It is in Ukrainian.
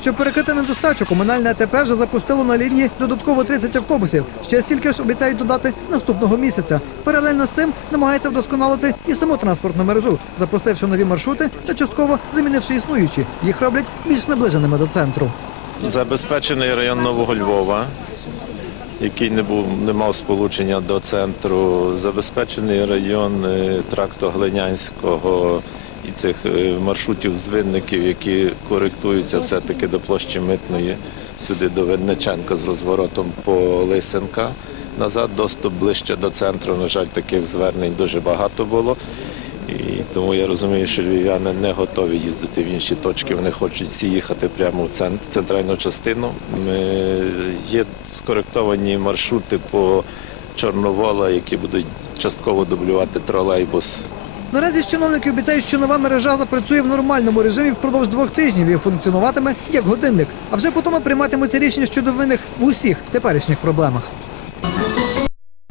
Щоб перекрити недостачу, комунальне АТП вже запустило на лінії додатково 30 автобусів. Ще стільки ж обіцяють додати наступного місяця. Паралельно з цим намагається вдосконалити і саму транспортну мережу, запустивши нові маршрути та частково замінивши існуючі. Їх роблять більш наближеними до центру. Забезпечений район Нового Львова, який не був не мав сполучення до центру. Забезпечений район е, тракту Глинянського і цих е, маршрутів звинників, які коректуються все-таки до площі митної сюди до Винниченка з розворотом по Лисенка. Назад доступ ближче до центру. На жаль, таких звернень дуже багато було. І тому я розумію, що львів'яни не готові їздити в інші точки. Вони хочуть всі їхати прямо в центр, центральну частину. Є скоректовані маршрути по Чорновола, які будуть частково дублювати тролейбус. Наразі чиновники обіцяють, що нова мережа запрацює в нормальному режимі впродовж двох тижнів і функціонуватиме як годинник. А вже потім прийматимуться рішення щодо винних в усіх теперішніх проблемах.